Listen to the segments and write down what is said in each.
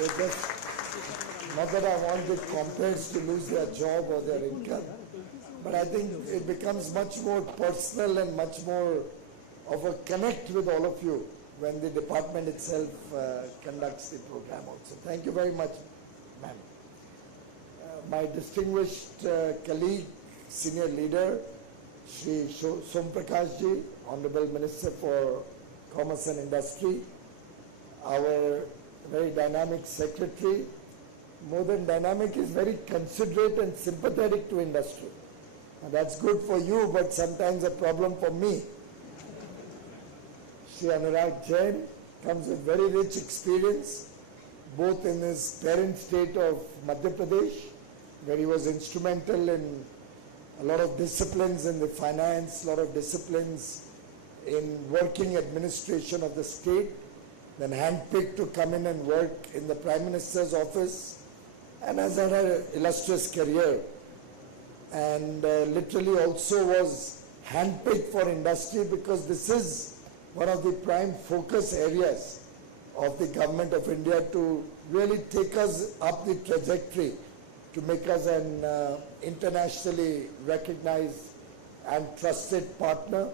With this, not that I want the comrades to lose their job or their income, but I think it becomes much more personal and much more of a connect with all of you when the department itself conducts the program also. Thank you very much, ma'am. My distinguished colleague, senior leader, Shri Som Prakash ji, Honorable Minister for Commerce and Industry, our very dynamic secretary, more than dynamic, is very considerate and sympathetic to industry. And that's good for you, but sometimes a problem for me. Shri Anurag Jain comes with very rich experience, both in his parent state of Madhya Pradesh, where he was instrumental in a lot of disciplines in the finance, a lot of disciplines in working administration of the state, then handpicked to come in and work in the Prime Minister's office, and has had an illustrious career. And literally also was handpicked for industry because this is one of the prime focus areas of the Government of India to really take us up the trajectory to make us an internationally recognized and trusted partner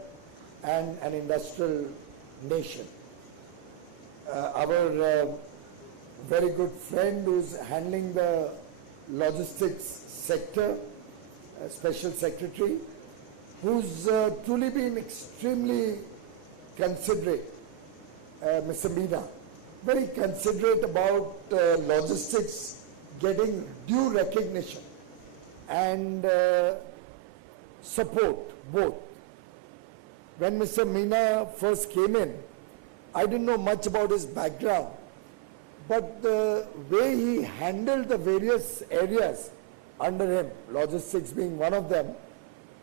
and an industrial nation. Our very good friend who's handling the logistics sector, Special Secretary, who's truly been extremely considerate, Mr. Meena, very considerate about logistics getting due recognition and support both. When Mr. Meena first came in, I didn't know much about his background, but the way he handled the various areas under him, logistics being one of them,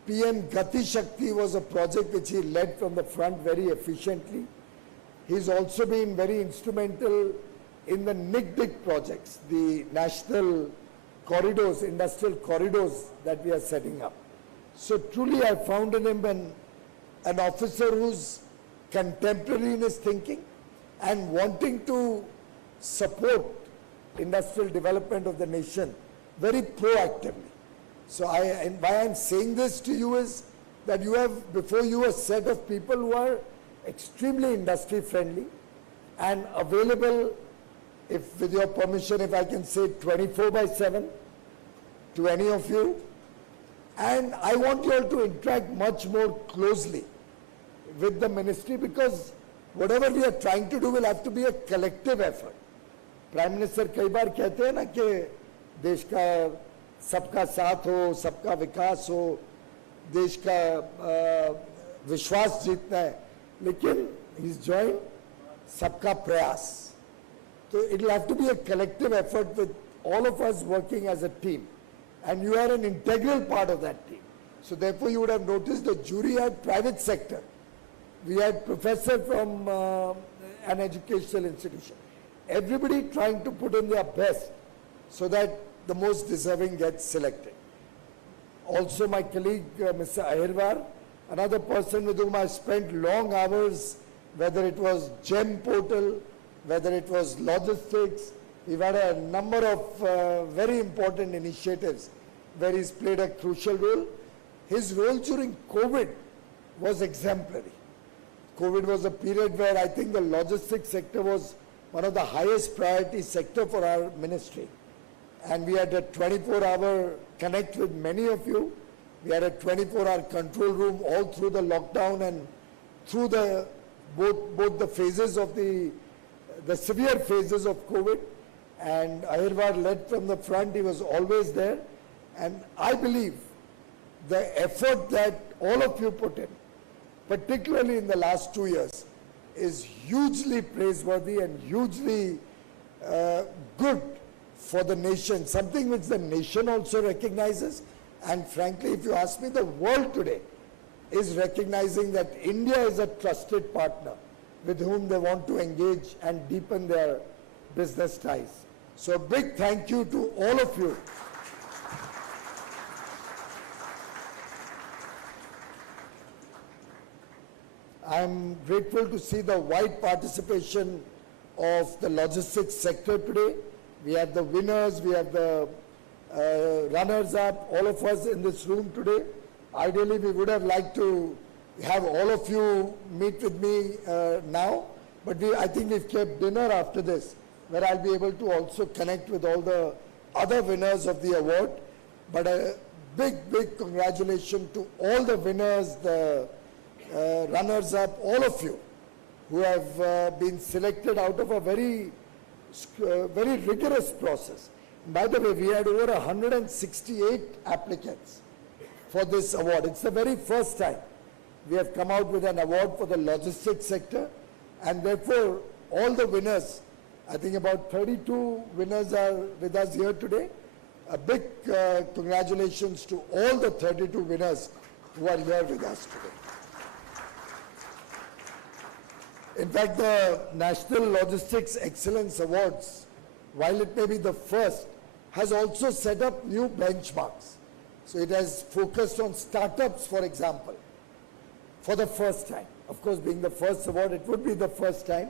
PM Gati Shakti was a project which he led from the front very efficiently. He's also been very instrumental in the NICDIC projects, the national corridors, industrial corridors that we are setting up. So truly I found in him an officer who's contemporary in his thinking and wanting to support industrial development of the nation very proactively. So why I'm saying this to you is that you have before you a set of people who are extremely industry friendly and available, if with your permission, if I can say 24/7 to any of you. And I want you all to interact much more closely with the ministry, because whatever we are trying to do will have to be a collective effort. Prime Minister कई बार कहते हैं ना कि देश का सबका साथ हो, सबका विकास हो, देश का विश्वास जीतना है, लेकिन he's joined सबका प्रयास. So it will have to be a collective effort with all of us working as a team, and you are an integral part of that team. So therefore you would have noticed the jury had private sector. We had professor from an educational institution. Everybody trying to put in their best so that the most deserving gets selected. Also my colleague Mr. Ahirwar, another person with whom I spent long hours, whether it was GEM portal, whether it was logistics. We've had a number of very important initiatives where he's played a crucial role. His role during COVID was exemplary. COVID was a period where I think the logistics sector was one of the highest priority sector for our ministry. And we had a 24-hour connect with many of you. We had a 24-hour control room all through the lockdown and through the both the phases of the severe phases of COVID. And Ahirwar led from the front. He was always there. And I believe the effort that all of you put in, particularly in the last 2 years, is hugely praiseworthy and hugely good for the nation, something which the nation also recognizes. And frankly, if you ask me, the world today is recognizing that India is a trusted partner with whom they want to engage and deepen their business ties. So a big thank you to all of you. I'm grateful to see the wide participation of the logistics sector today. We have the winners, we have the runners-up, all of us in this room today. Ideally, we would have liked to have all of you meet with me now, but I think we've kept dinner after this, where I'll be able to also connect with all the other winners of the award. But a big, big congratulations to all the winners, the runners-up, all of you who have been selected out of a very rigorous process. By the way, we had over 168 applicants for this award. It's the very first time we have come out with an award for the logistics sector, and therefore all the winners, I think about 32 winners are with us here today. A big congratulations to all the 32 winners who are here with us today. In fact, the National Logistics Excellence Awards, while it may be the first, has also set up new benchmarks. So it has focused on startups, for example, for the first time. Of course, being the first award, it would be the first time.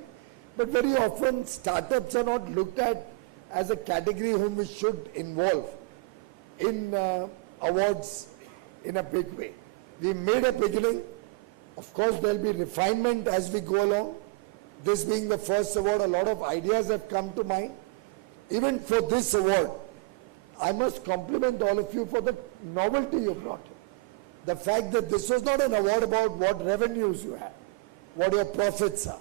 But very often, startups are not looked at as a category whom we should involve in awards in a big way. We made a beginning. Of course, there will be refinement as we go along. This being the first award, a lot of ideas have come to mind. Even for this award, I must compliment all of you for the novelty you brought in. The fact that this was not an award about what revenues you have, what your profits are,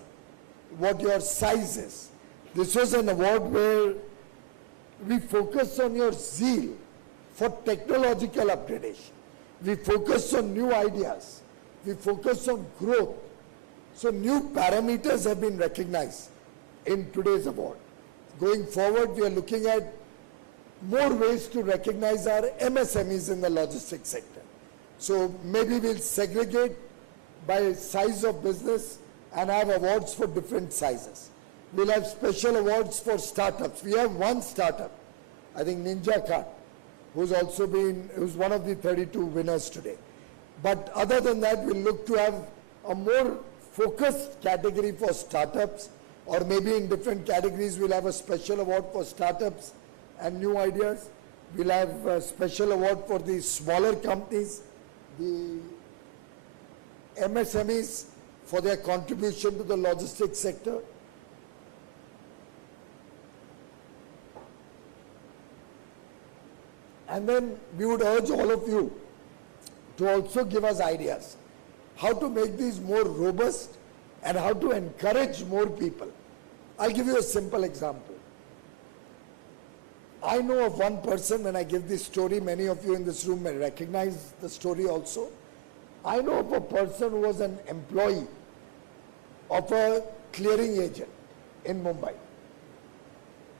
what your size is. This was an award where we focus on your zeal for technological upgradation. We focus on new ideas. We focus on growth. So new parameters have been recognized in today's award. Going forward, we are looking at more ways to recognize our MSMEs in the logistics sector. So maybe we'll segregate by size of business and have awards for different sizes. We'll have special awards for startups. We have one startup, I think Ninja Kart, who's one of the 32 winners today. But other than that, we'll look to have a more focused category for startups, or maybe in different categories we'll have a special award for startups and new ideas. We'll have a special award for the smaller companies, the MSMEs for their contribution to the logistics sector. And then we would urge all of you to also give us ideas how to make these more robust and how to encourage more people. I'll give you a simple example. I know of one person, when I give this story, many of you in this room may recognize the story also. I know of a person who was an employee of a clearing agent in Mumbai.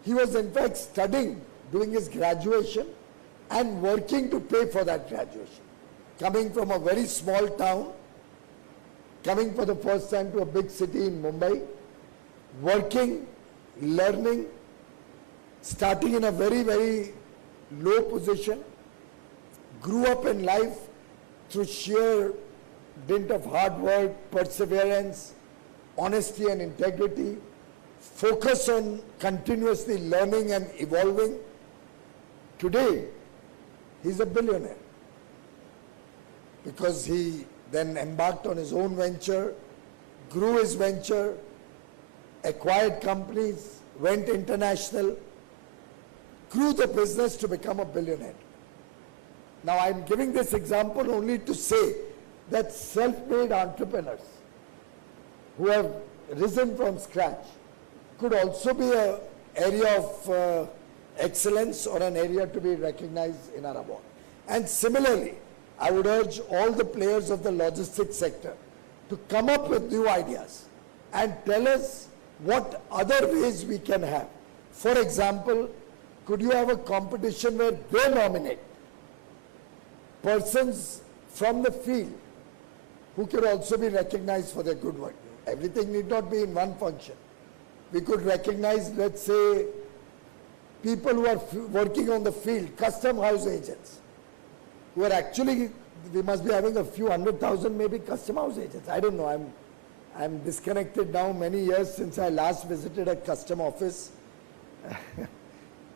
He was in fact studying, doing his graduation and working to pay for that graduation. Coming from a very small town, coming for the first time to a big city in Mumbai, working, learning, starting in a very, very low position, grew up in life through sheer dint of hard work, perseverance, honesty and integrity, focus on continuously learning and evolving. Today, he's a billionaire because he then embarked on his own venture, grew his venture, acquired companies, went international, grew the business to become a billionaire. Now, I'm giving this example only to say that self-made entrepreneurs who have risen from scratch could also be an area of excellence or an area to be recognized in our award. And similarly, I would urge all the players of the logistics sector to come up with new ideas and tell us what other ways we can have. For example, could you have a competition where they nominate persons from the field who could also be recognized for their good work? Everything need not be in one function. We could recognize, let's say, people who are working on the field, custom house agents, who are actually, we must be having a few 100,000 maybe custom house agents. I don't know, I'm disconnected now many years since I last visited a custom office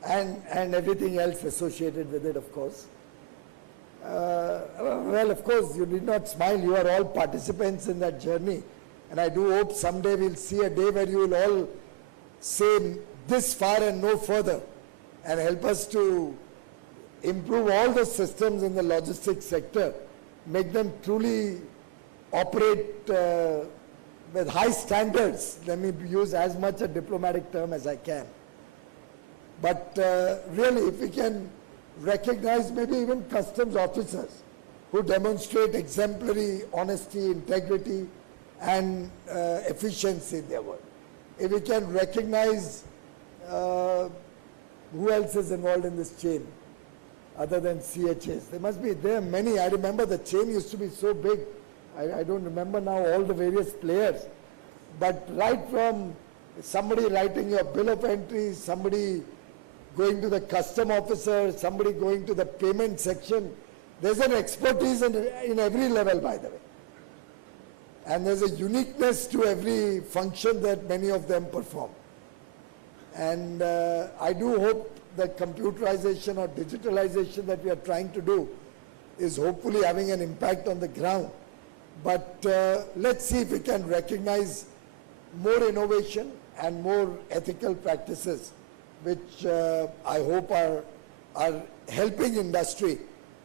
and everything else associated with it, of course. Well, of course, you need not smile. You are all participants in that journey. And I do hope someday we'll see a day where you will all say this far and no further and help us to improve all the systems in the logistics sector, make them truly operate with high standards. Let me use as much a diplomatic term as I can. But really, if we can recognize maybe even customs officers who demonstrate exemplary honesty, integrity, and efficiency in their work. If we can recognize who else is involved in this chain other than CHS. There are many. I remember the chain used to be so big. I don't remember now all the various players. But right from somebody writing your bill of entry, somebody going to the custom officer, somebody going to the payment section, there's an expertise in every level, by the way. And there's a uniqueness to every function that many of them perform. And I do hope that computerization or digitalization that we are trying to do is hopefully having an impact on the ground. But let's see if we can recognize more innovation and more ethical practices, which I hope are helping industry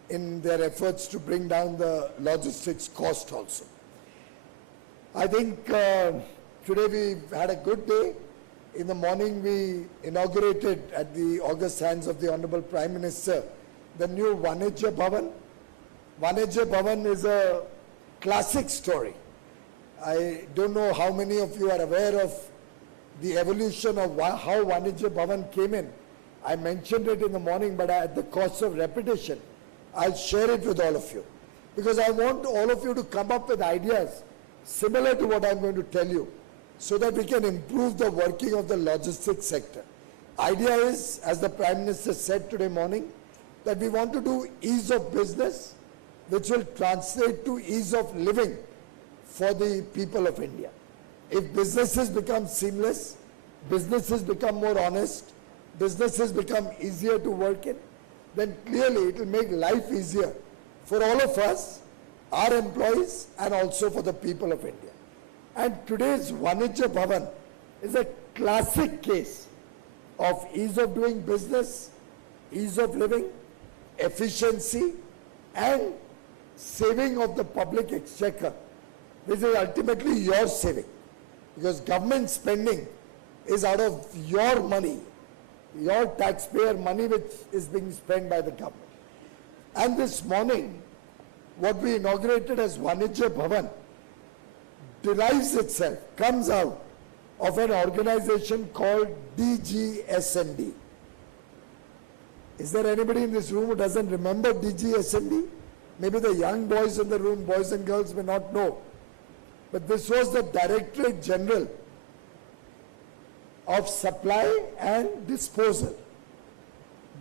in their efforts to bring down the logistics cost also. I think today we've had a good day. In the morning we inaugurated at the august hands of the Honorable Prime Minister the new Rajya Bhavan. Rajya Bhavan is a classic story. I don't know how many of you are aware of the evolution of how Rajya Bhavan came in. I mentioned it in the morning, but at the cost of repetition, I'll share it with all of you. Because I want all of you to come up with ideas similar to what I'm going to tell you, so that we can improve the working of the logistics sector. Idea is, as the Prime Minister said today morning, that we want to do ease of business, which will translate to ease of living for the people of India. If businesses become seamless, businesses become more honest, businesses become easier to work in, then clearly it will make life easier for all of us, our employees, and also for the people of India. And today's Rajya Bhavan is a classic case of ease of doing business, ease of living, efficiency, and saving of the public exchequer, which is ultimately your saving. Because government spending is out of your money, your taxpayer money, which is being spent by the government. And this morning, what we inaugurated as Rajya Bhavan derives itself, comes out of an organization called DGSND. Is there anybody in this room who doesn't remember DGSND? Maybe the young boys in the room, boys and girls, may not know. But this was the Directorate General of Supply and Disposal.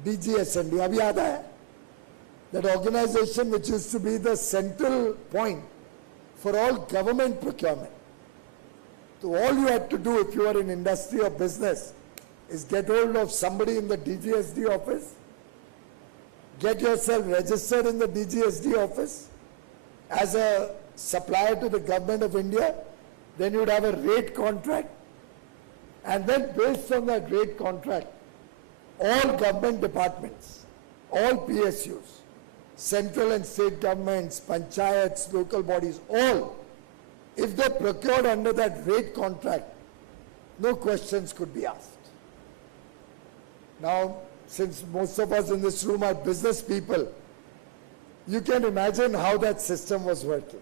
DGSND. Abhi yaad hai? That organization which used to be the central point for all government procurement. So all you had to do if you are in industry or business is get hold of somebody in the DGSD office, get yourself registered in the DGSD office as a supplier to the government of India, then you'd have a rate contract, and then based on that rate contract, all government departments, all PSUs, central and state governments, panchayats, local bodies, all, if they procured under that rate contract, no questions could be asked. Now, since most of us in this room are business people, you can imagine how that system was working.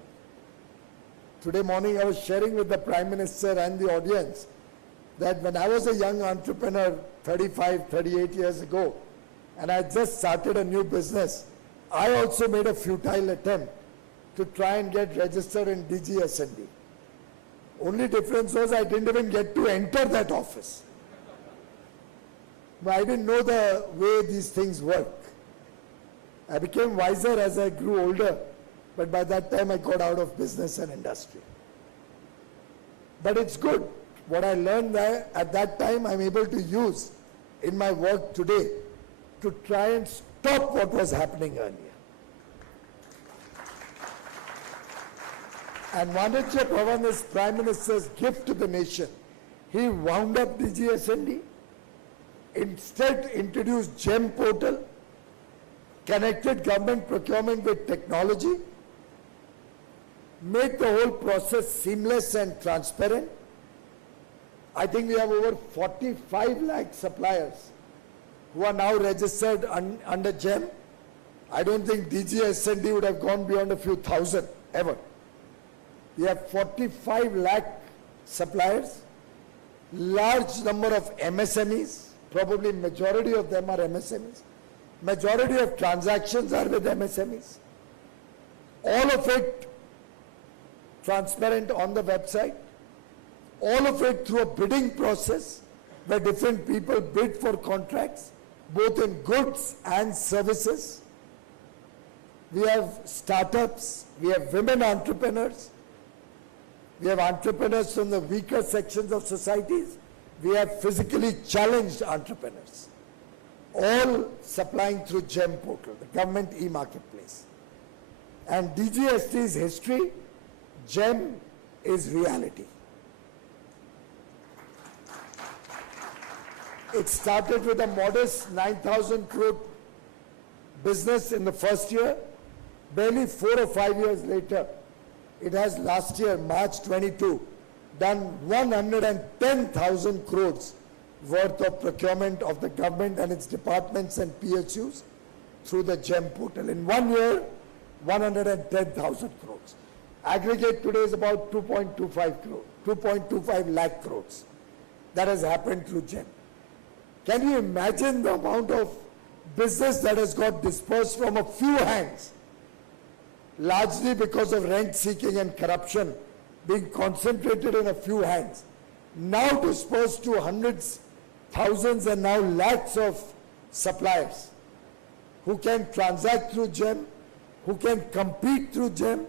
Today morning I was sharing with the Prime Minister and the audience that when I was a young entrepreneur 35, 38 years ago, and I just started a new business, I also made a futile attempt to try and get registered in DGSND. Only difference was I didn't even get to enter that office. But I didn't know the way these things work. I became wiser as I grew older, but by that time I got out of business and industry. But it's good. What I learned there at that time, I'm able to use in my work today to try and stop what was happening earlier. And Rajya Bhavan is Prime Minister's gift to the nation. He wound up the GSND, instead introduced GEM portal, connected government procurement with technology, made the whole process seamless and transparent. I think we have over 45 lakh suppliers who are now registered under GEM. I don't think DGSND would have gone beyond a few thousand ever. We have 45 lakh suppliers, large number of MSMEs, probably majority of them are MSMEs. Majority of transactions are with MSMEs. All of it transparent on the website. All of it through a bidding process where different people bid for contracts, both in goods and services. We have startups, we have women entrepreneurs, we have entrepreneurs from the weaker sections of societies, we have physically challenged entrepreneurs, all supplying through GEM portal, the government e-marketplace. And DGST's history, GEM is reality. It started with a modest 9,000 crore business in the first year. Barely 4 or 5 years later, it has last year, March 22, done 110,000 crores worth of procurement of the government and its departments and PSUs through the GEM portal. In 1 year, 110,000 crores. Aggregate today is about 2.25 crore, 2.25 lakh crores. That has happened through GEM. Can you imagine the amount of business that has got dispersed from a few hands, largely because of rent seeking and corruption being concentrated in a few hands, now dispersed to hundreds, thousands and now lakhs of suppliers who can transact through GEM, who can compete through GEM,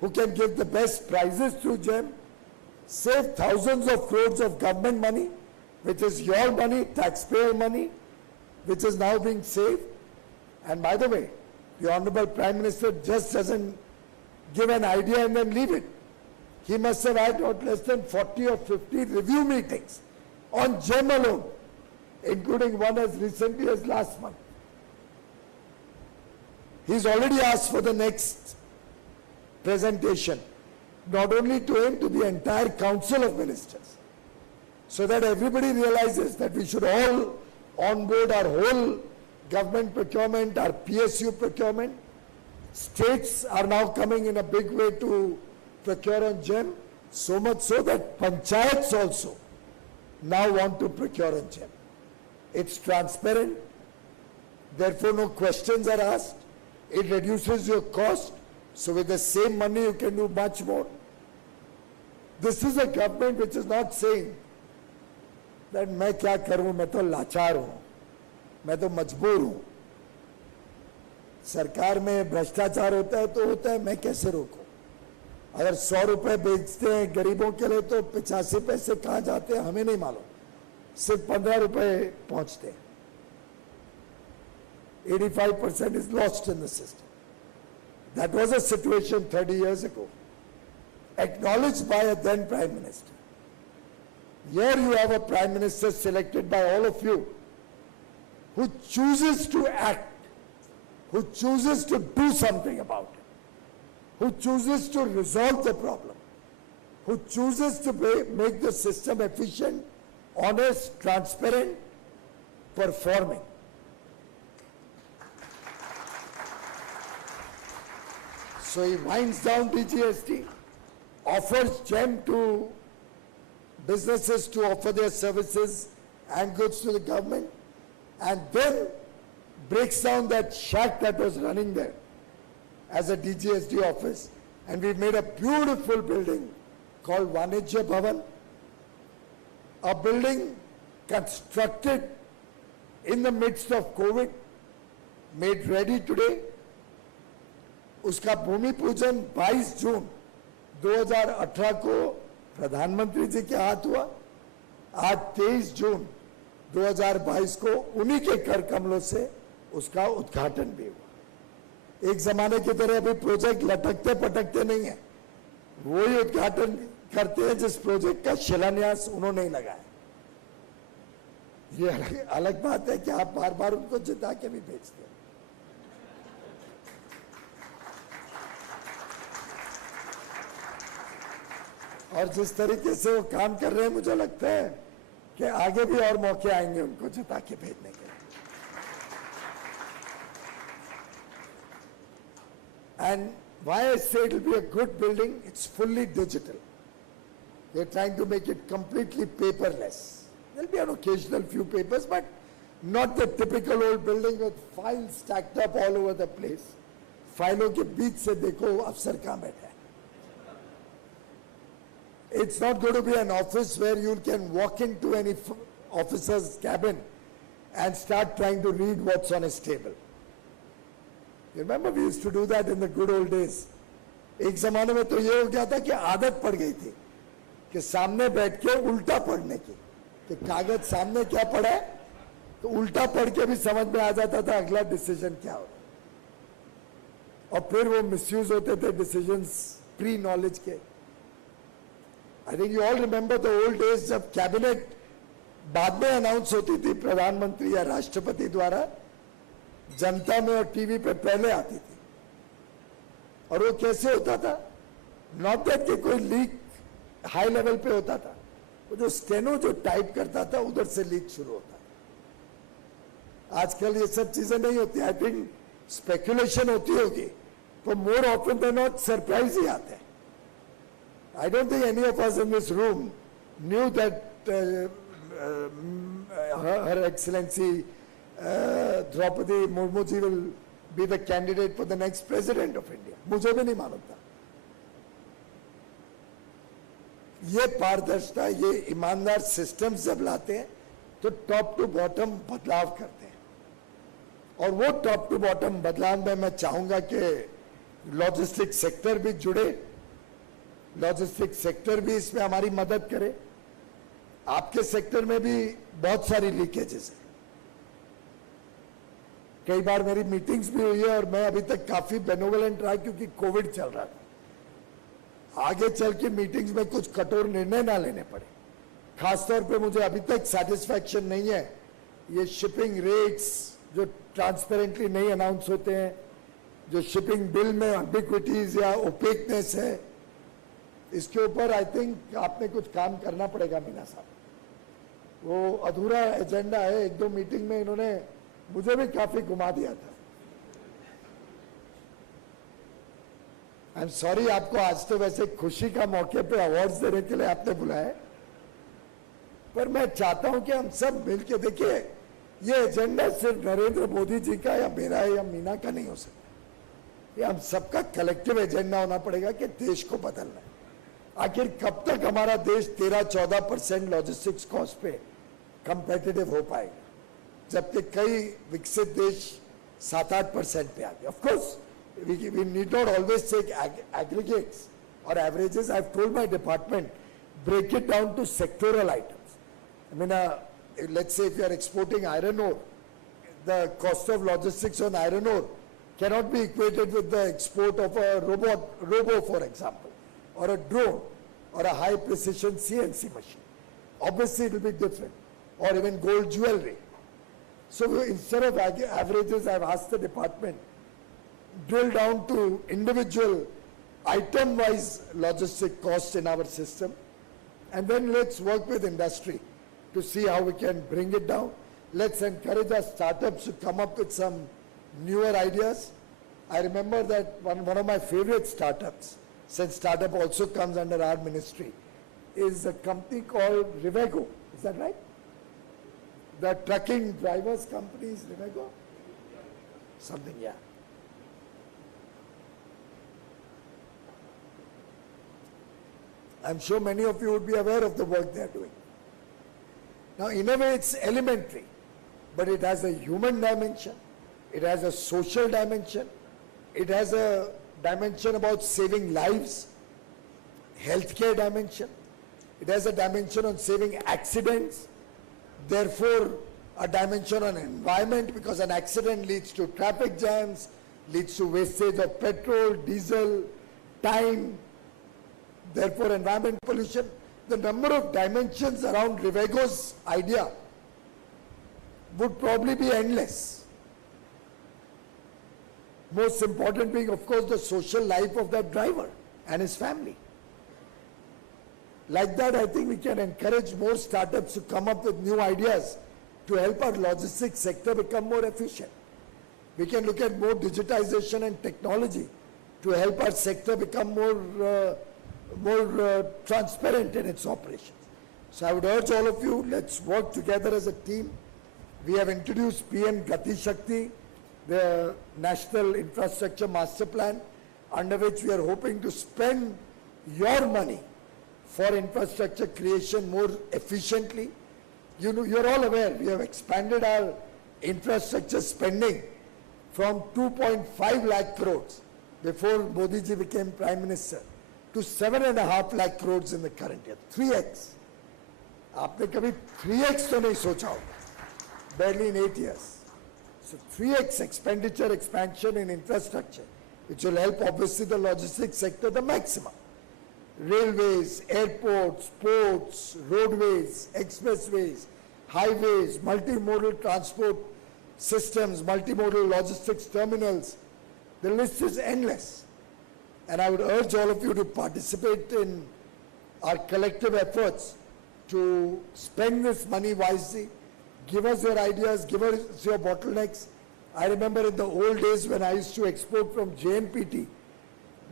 who can give the best prices through GEM, save thousands of crores of government money, which is your money, taxpayer money, which is now being saved. And by the way, the Honorable Prime Minister just doesn't give an idea and then leave it. He must have had not less than 40 or 50 review meetings on GEM alone, including one as recently as last month. He's already asked for the next presentation, not only to him, to the entire Council of Ministers, so that everybody realizes that we should all onboard our whole government procurement, our PSU procurement. States are now coming in a big way to procure on GEM, so much so that panchayats also now want to procure on GEM. It's transparent, therefore no questions are asked. It reduces your cost, so with the same money you can do much more. This is a government which is not saying that मैं क्या करूं, मैं तो लाचार हूं, मैं तो मजबूर हूं, सरकार में भ्रष्टाचार होता है तो होता है, मैं कैसे रोकूं? अगर 100 रुपए बेचते हैं गरीबों के लिए तो 85 पैसे कहां जाते हैं हमें नहीं मालूम, सिर्फ 15 रुपए पहुंचते हैं. 85% is lost in the system. That was a situation 30 years ago, acknowledged by a then Prime Minister. Here you have a Prime Minister selected by all of you who chooses to act, who chooses to do something about it, who chooses to resolve the problem, who chooses to make the system efficient, honest, transparent, performing. So he winds down DGST, offers GEM to businesses to offer their services and goods to the government, and then breaks down that shack that was running there as a DGST office, and we made a beautiful building called Rajya Bhavan, a building constructed in the midst of COVID, made ready today. उसका भूमि पूजन 22 जून 2018 को प्रधानमंत्री जी के हाथ हुआ। आज 23 जून 2022 को उन्हीं के कर कमलों से उसका उद्घाटन भी हुआ। एक जमाने की तरह अभी प्रोजेक्ट लटकते पटकते नहीं है, वही उद्घाटन करते हैं जिस प्रोजेक्ट का शिलान्यास उन्होंने ही लगाया। ये अलग बात है कि आप बार बार उनको जिता के भी भेजते हैं। और जिस तरीके से वो काम कर रहे हैं, मुझे लगता है कि आगे भी और मौके आएंगे उनको जिता के भेजने के। And why I say it will be a good building, it's fully digital. They're trying to make it completely paperless. There'll be an occasional few papers, but not the typical old building with files stacked up all over the place. फाइलों के बीच से देखो अफसर कहाँ बैठा है. It's not going to be an office where you can walk into any officer's cabin and start trying to read what's on his table. You remember we used to do that in the good old days. एक जमाने में तो ये हो गया था कि आदत पड़ गई थी कि सामने बैठ के उल्टा पढ़ने की, कि कागज सामने क्या पढ़ा है तो उल्टा पढ़ के भी समझ में आ जाता था अगला डिसीजन क्या हो, और फिर वो मिसयूज होते थे डिसीजंस प्री नॉलेज के. I think you all remember the old days जब कैबिनेट बाद में अनाउंस होती थी प्रधानमंत्री या राष्ट्रपति द्वारा, जनता में और टीवी पे पहले आती थी. और वो कैसे होता था, नॉट दैट कि कोई लीक हाई लेवल पे होता था, वो जो स्टेनो जो टाइप करता था उधर से लीक शुरू होता था. आजकल ये सब चीजें नहीं होती. आई थिंक स्पेकुलेशन होती होगी तो more often than not surprise ही आते हैं. I don't think any of us in this room knew that her excellency Draupadi Murmu ji will be the candidate for the next president of India. मुझे भी नहीं मालूम था. ये पारदर्शिता, ये ईमानदार सिस्टम्स जब लाते हैं तो टॉप टू बॉटम बदलाव करते हैं. और वो टॉप टू बॉटम बदलाव में मैं चाहूंगा कि लॉजिस्टिक सेक्टर भी जुड़े, लॉजिस्टिक सेक्टर भी इसमें हमारी मदद करे. आपके सेक्टर में भी बहुत सारी लीकेजेस है. कई बार मेरी मीटिंग्स भी हुई है और मैं अभी तक काफी बेनोवलेंट रहा क्योंकि कोविड चल रहा था. आगे चल के मीटिंग्स में कुछ कठोर निर्णय ना लेने पड़े. खासतौर पे मुझे अभी तक सेटिस्फैक्शन नहीं है ये शिपिंग रेट्स जो ट्रांसपेरेंटली नहीं अनाउंस होते हैं, जो शिपिंग बिल में एम्बिग्विटीज या ओपेकनेस है, इसके ऊपर आई थिंक आपने कुछ काम करना पड़ेगा मीना साहब. वो अधूरा एजेंडा है. एक दो मीटिंग में इन्होंने मुझे भी काफी घुमा दिया था. आई एम सॉरी, आपको आज तो वैसे खुशी का मौके पे अवार्ड्स देने के लिए आपने बुलाया, पर मैं चाहता हूं कि हम सब मिलकर, देखिए ये एजेंडा सिर्फ नरेंद्र मोदी जी का या मेरा या मीना का नहीं हो सकता. ये हम सबका कलेक्टिव एजेंडा होना पड़ेगा कि देश को बदलना है. आखिर कब तक हमारा देश 13-14% लॉजिस्टिक्स कॉस्ट पे कंपेटिटिव हो पाएगा जबकि कई विकसित देश 7-8% पे आ गए. Of course we need not always take aggregates or averages. I've told my department, break it down to sectoral items. I mean, let's say if you are exporting iron ore, the cost of logistics on iron ore cannot be equated with the export of a robo, for example, or a drone, or a high precision CNC machine. Obviously, it will be different, or even gold jewelry. So instead of averages, I've asked the department, drill down to individual item-wise logistic costs in our system, and then let's work with industry to see how we can bring it down. Let's encourage our startups to come up with some newer ideas. I remember that one of my favorite startups, since startup also comes under our ministry, is a company called Rivego. Is that right? The trucking drivers company is Rivego? Something, yeah. I'm sure many of you would be aware of the work they are doing. Now, in a way, it's elementary, but it has a human dimension, it has a social dimension, it has a dimension about saving lives, healthcare dimension. It has a dimension on saving accidents, therefore a dimension on environment, because an accident leads to traffic jams, leads to wastage of petrol, diesel, time, therefore environment pollution. The number of dimensions around Rivego's idea would probably be endless. Most important being, of course, the social life of that driver and his family. Like that, I think we can encourage more startups to come up with new ideas to help our logistics sector become more efficient. We can look at more digitization and technology to help our sector become more transparent in its operations. So I would urge all of you, let's work together as a team. We have introduced PM Gati Shakti, the National Infrastructure Master Plan, under which we are hoping to spend your money for infrastructure creation more efficiently. You know, you're all aware, we have expanded our infrastructure spending from 2.5 lakh crores before Modi ji became Prime Minister to 7.5 lakh crores in the current year, 3x. आपने कभी 3x तो नहीं सोचा होगा, barely in 8 years. So 3x expenditure expansion in infrastructure, which will help obviously the logistics sector the maximum. Railways, airports, ports, roadways, expressways, highways, multimodal transport systems, multimodal logistics terminals. The list is endless. And I would urge all of you to participate in our collective efforts to spend this money wisely. Give us your ideas, give us your bottlenecks. I remember in the old days when I used to export from JNPT,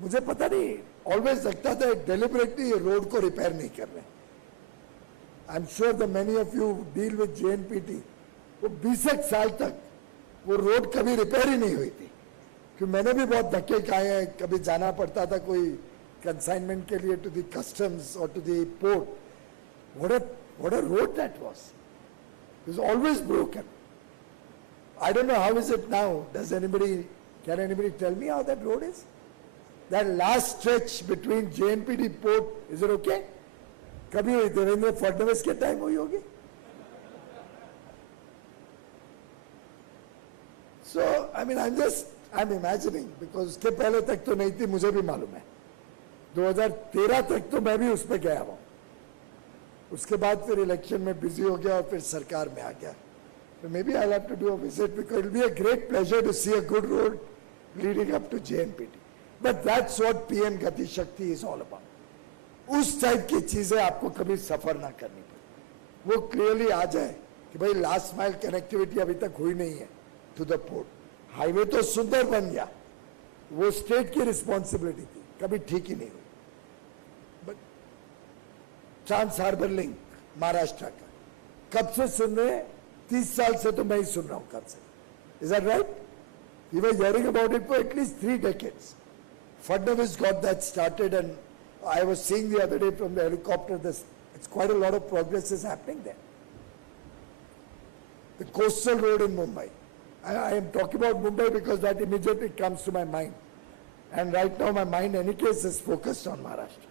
मुझे पता नहीं, always लगता था deliberately ये road को repair नहीं कर रहे. I'm sure that many of you deal with JNPT. वो 20 साल तक वो road कभी repair ही नहीं हुई थी. क्योंकि मैंने भी बहुत धक्के खाए हैं, कभी जाना पड़ता था कोई consignment के लिए to the customs or to the port. What a road that was. It was always broken. I don't know how is it now. Can anybody tell me how that road is? That last stretch between JNPT port, is it okay? कभी देवेंद्र फडणवीस के time हुई होगी? So, I mean, I'm imagining, because उसके पहले तक तो नहीं थी, मुझे भी मालूम है. 2013 तक तो मैं भी उस पे गया हूँ. उसके बाद फिर इलेक्शन में बिजी हो गया और फिर सरकार में आ गया. So maybe I'll have to do a visit, because it will be a great pleasure to see a good road leading up to JNPT. But that's what PM Gati Shakti is all about. उस type की चीजें आपको कभी सफर ना करनी पड़े. वो clearly आ जाए कि भाई लास्ट माइल कनेक्टिविटी अभी तक हुई नहीं है टू द पोर्ट. हाईवे तो सुंदर बन गया, वो स्टेट की रिस्पॉन्सिबिलिटी थी, कभी ठीक ही नहीं हुई. But trans harbour link Maharashtra का कब से सुन रहे हैं? 30 साल से तो मैं ही सुन रहा हूं कब से. Is that right? We were hearing about it for at least 3 decades. Fadnavis got that started, and I was seeing the other day from the helicopter, it's quite a lot of progress is happening there. The coastal road in Mumbai. I am talking about Mumbai because that immediately comes to my mind. And right now my mind, in any case, is focused on Maharashtra.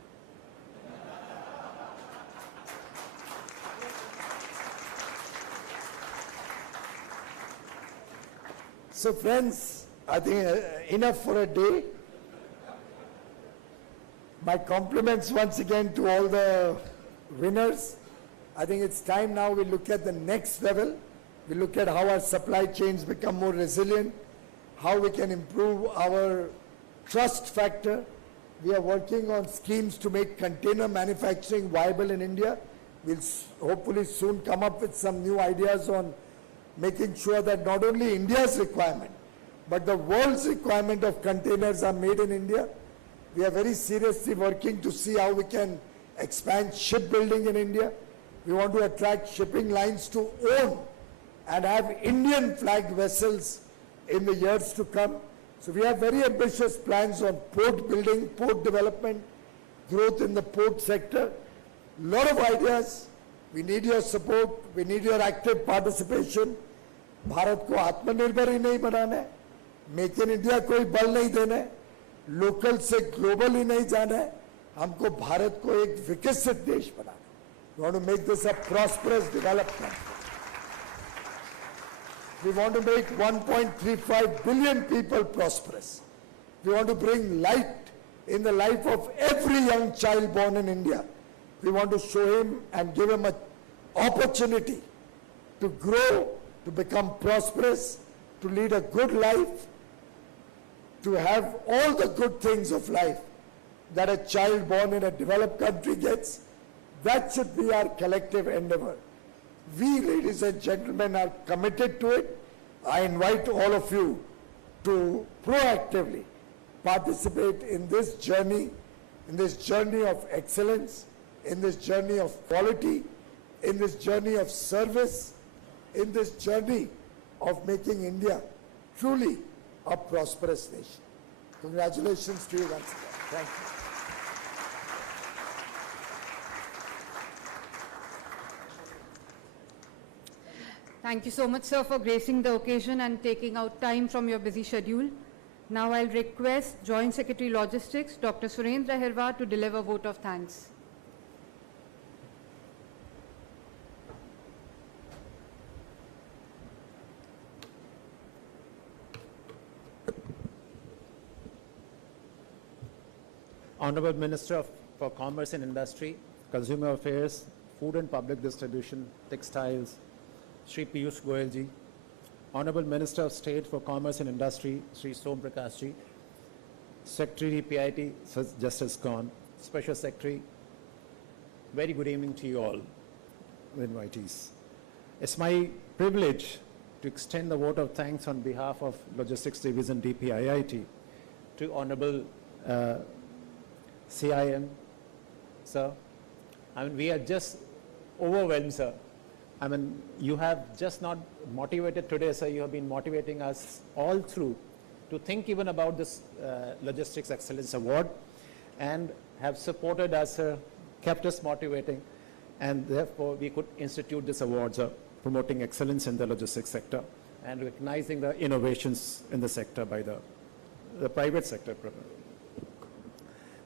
So friends, I think enough for a day. My compliments once again to all the winners. I think it's time now we look at the next level. We look at how our supply chains become more resilient, how we can improve our trust factor. We are working on schemes to make container manufacturing viable in India. We'll hopefully soon come up with some new ideas on making sure that not only India's requirement, but the world's requirement of containers are made in India. We are very seriously working to see how we can expand shipbuilding in India. We want to attract shipping lines to own and have Indian flagged vessels in the years to come. So we have very ambitious plans on port building, port development, growth in the port sector. A lot of ideas. We need your support. We need your active participation. Bharat को आत्मनिर्भर ही नहीं बनाना है, make in India कोई बल नहीं देना है, local से ग्लोबल ही नहीं जाना है, हमको भारत को एक विकसित देश बनाना है. We want to make this a prosperous development. We want to make 1.35 billion people prosperous. We want to bring light in the life of every young child born in India. We want to show him and give him an opportunity to grow, to become prosperous, to lead a good life, to have all the good things of life that a child born in a developed country gets. That should be our collective endeavor. We, ladies and gentlemen, are committed to it. I invite all of you to proactively participate in this journey of excellence, in this journey of quality, in this journey of service, in this journey of making India truly a prosperous nation. Congratulations to you once again. Thank you. Thank you so much, sir, for gracing the occasion and taking out time from your busy schedule. Now I'll request Joint Secretary Logistics, Dr. Surendra Hirwa, to deliver a vote of thanks. Honorable Minister for Commerce and Industry, Consumer Affairs, Food and Public Distribution, Textiles, Shri Piyush Goyal ji, Honorable Minister of State for Commerce and Industry, Shri Som Prakash ji, Secretary PIT, Justice Khan, Special Secretary, very good evening to you all, invitees. It's my privilege to extend the vote of thanks on behalf of Logistics Division DPIIT to Honorable CIM, sir. I mean, we are just overwhelmed, sir. I mean, you have just not motivated today, sir. You have been motivating us all through to think even about this Logistics Excellence Award and have supported us, sir, kept us motivating, and therefore we could institute this award, sir, promoting excellence in the logistics sector and recognizing the innovations in the sector by the private sector.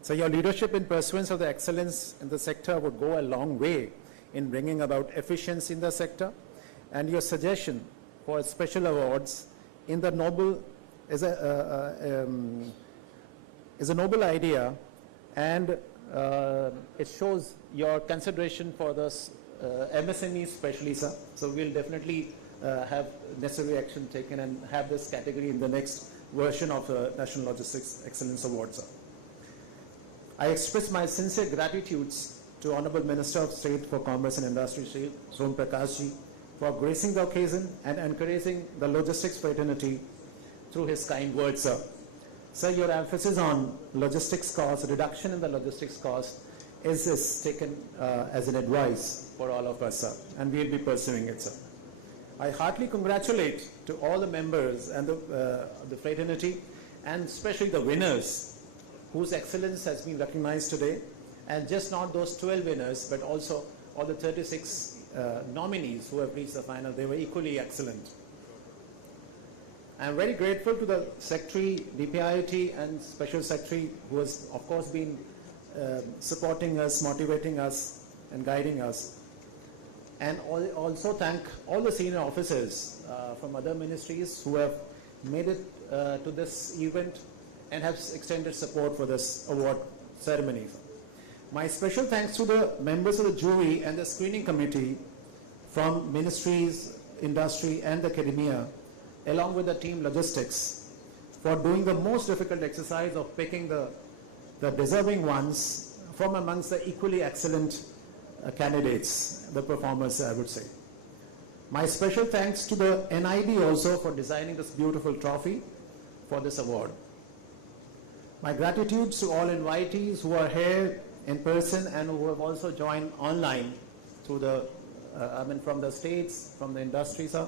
So your leadership in pursuance of the excellence in the sector would go a long way in bringing about efficiency in the sector, and your suggestion for special awards in the noble is a noble idea, and it shows your consideration for this MSME especially, sir. So we'll definitely have necessary action taken and have this category in the next version of the National Logistics Excellence Award, sir. I express my sincere gratitudes to Honorable Minister of State for Commerce and Industry, Shri Som Prakash ji, for gracing the occasion and encouraging the logistics fraternity through his kind words, sir. Sir, your emphasis on logistics cost, reduction in the logistics cost is taken as an advice for all of us, sir, and we'll be pursuing it, sir. I heartily congratulate to all the members and the fraternity, and especially the winners whose excellence has been recognized today, and just not those 12 winners, but also all the 36 nominees who have reached the final. They were equally excellent. I'm very grateful to the Secretary, DPIIT, and Special Secretary, who has, of course, been supporting us, motivating us, and guiding us. And also thank all the senior officers from other ministries who have made it to this event and have extended support for this award ceremony. My special thanks to the members of the jury and the screening committee from ministries, industry, and academia, along with the team logistics, for doing the most difficult exercise of picking the deserving ones from amongst the equally excellent candidates, the performers, I would say. My special thanks to the NID also for designing this beautiful trophy for this award. My gratitude to all invitees who are here in person and who have also joined online through the, from the states, from the industry, sir.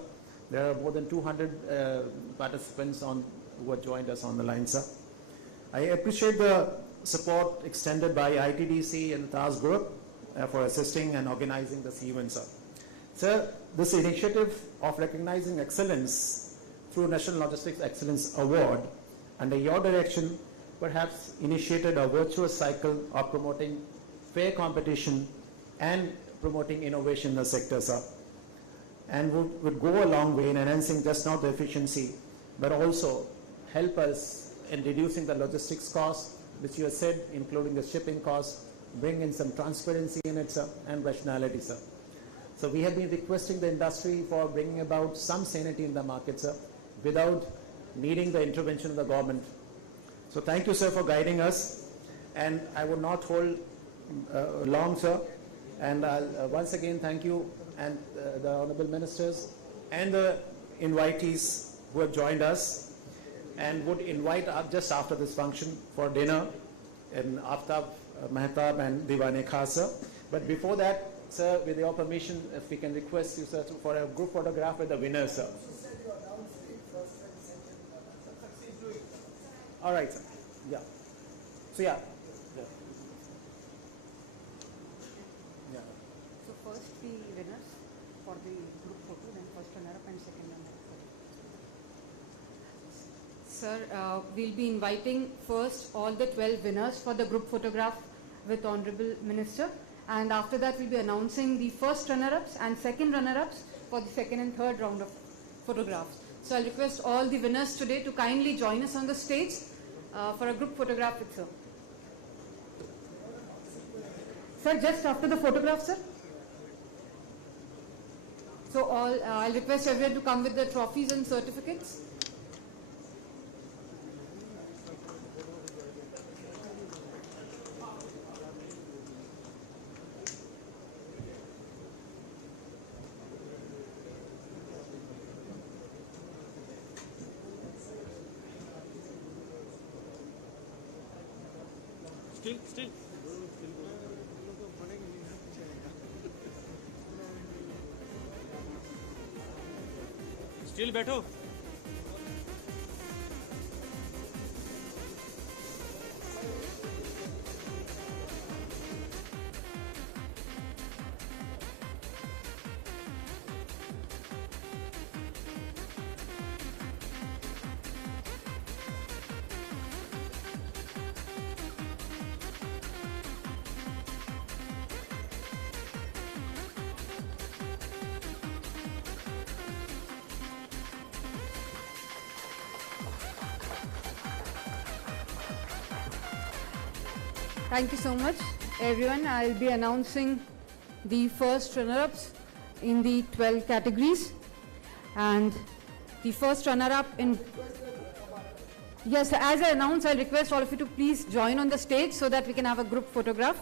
There are more than 200 participants who have joined us on the line, sir. I appreciate the support extended by ITDC and the TAS Group for assisting and organizing this event, sir. Sir, this initiative of recognizing excellence through National Logistics Excellence Award under your direction perhaps initiated a virtuous cycle of promoting fair competition and promoting innovation in the sector, sir. And would go a long way in enhancing just not the efficiency, but also help us in reducing the logistics costs, which you have said, including the shipping costs, bring in some transparency in it, sir, and rationality, sir. So we have been requesting the industry for bringing about some sanity in the market, sir, without needing the intervention of the government. So thank you, sir, for guiding us. And I would not hold long, sir. And I'll once again thank you and the honorable ministers and the invitees who have joined us, and would invite up just after this function for dinner in Aftab, Mehtab and Divane Khasa. But before that, sir, with your permission, if we can request you, sir, for a group photograph with the winner, sir. All right, sir. Yeah. So, yeah. So first the winners for the group photo, then first runner-up and second runner-up. Sir, we'll be inviting first all the 12 winners for the group photograph with Honorable Minister, and after that we'll be announcing the first runner-ups and second runner-ups for the second and third round of photographs. So I'll request all the winners today to kindly join us on the stage for a group photograph with sir. Sir, just after the photograph, sir. So I'll request everyone to come with the trophies and certificates. Still. Still बैठो. Thank you so much, everyone. I'll be announcing the first runner-ups in the 12 categories. And the first runner-up in... Yes, as I announced, I'll request all of you to please join on the stage so that we can have a group photograph.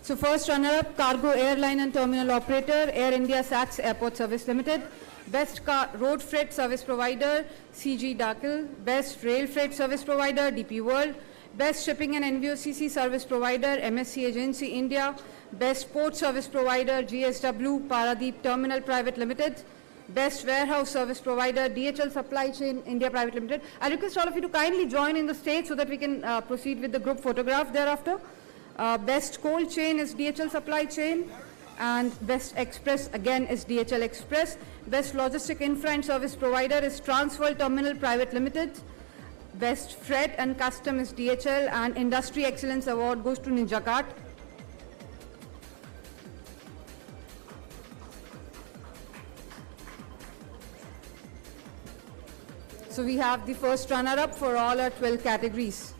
So first runner-up, Cargo Airline and Terminal Operator, Air India SATS Airport Service Limited. Best Road Freight Service Provider, CG Dakil. Best Rail Freight Service Provider, DP World. Best Shipping and NVOCC Service Provider, MSC Agency India. Best Port Service Provider, GSW Paradeep Terminal Private Limited. Best Warehouse Service Provider, DHL Supply Chain India Private Limited. I request all of you to kindly join in the stage so that we can proceed with the group photograph thereafter. Best Cold Chain is DHL Supply Chain. And Best Express again is DHL Express. Best Logistic Infra and Service Provider is Transworld Terminal Private Limited. Best Freight and Custom is DHL, and Industry Excellence Award goes to Ninjakart. So we have the first runner-up for all our 12 categories.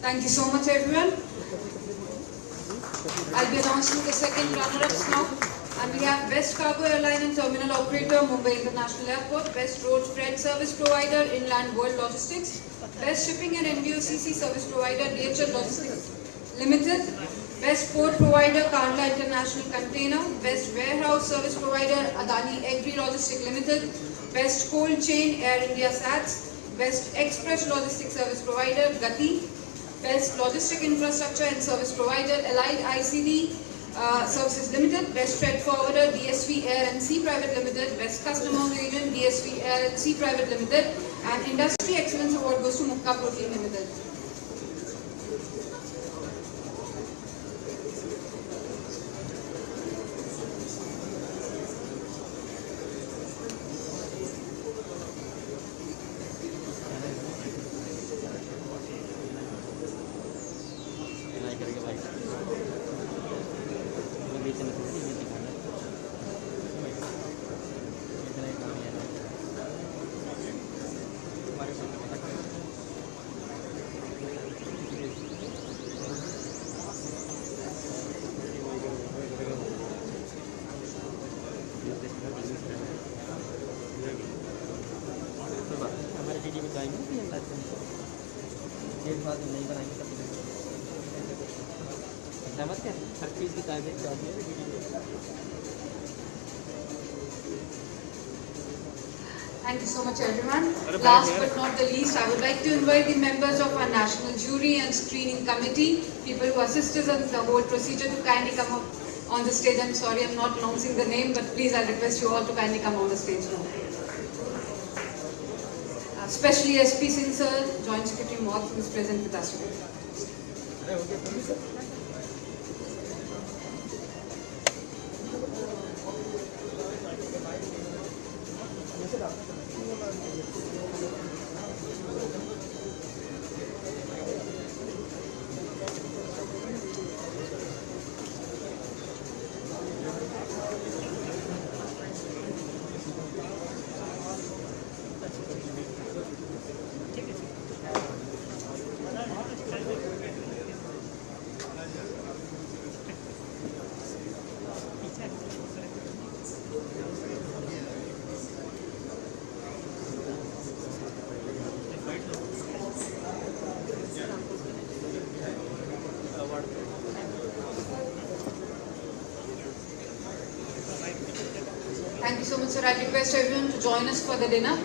Thank you so much, everyone. I'll be announcing the second runner-ups now. And we have Best Cargo Airline and Terminal Operator, Mumbai International Airport. Best Road Freight Service Provider, Inland World Logistics. Best Shipping and NVOCC Service Provider, DHL Logistics Limited. Best Port Provider, Kandla International Container. Best Warehouse Service Provider, Adani Agri Logistics Limited. Best Cold Chain, Air India SATS. Best Express Logistics Service Provider, Gati. Best Logistic Infrastructure and Service Provider, Allied ICD Services Limited. Best Freight Forwarder, DSV Air and Sea Private Limited. Best Customer Agent, DSV Air and Sea Private Limited. And Industry Excellence Award goes to Mukka Protein Limited. Thank you so much, everyone. Last but not the least, I would like to invite the members of our National Jury and Screening Committee, people who assist us in the whole procedure, to kindly come up on the stage. I'm sorry I'm not announcing the name, but please I request you all to kindly come on the stage now. Especially SP Singh sir, Joint Secretary Moth, who is present with us today. Thank you so much, sir. I request everyone to join us for the dinner.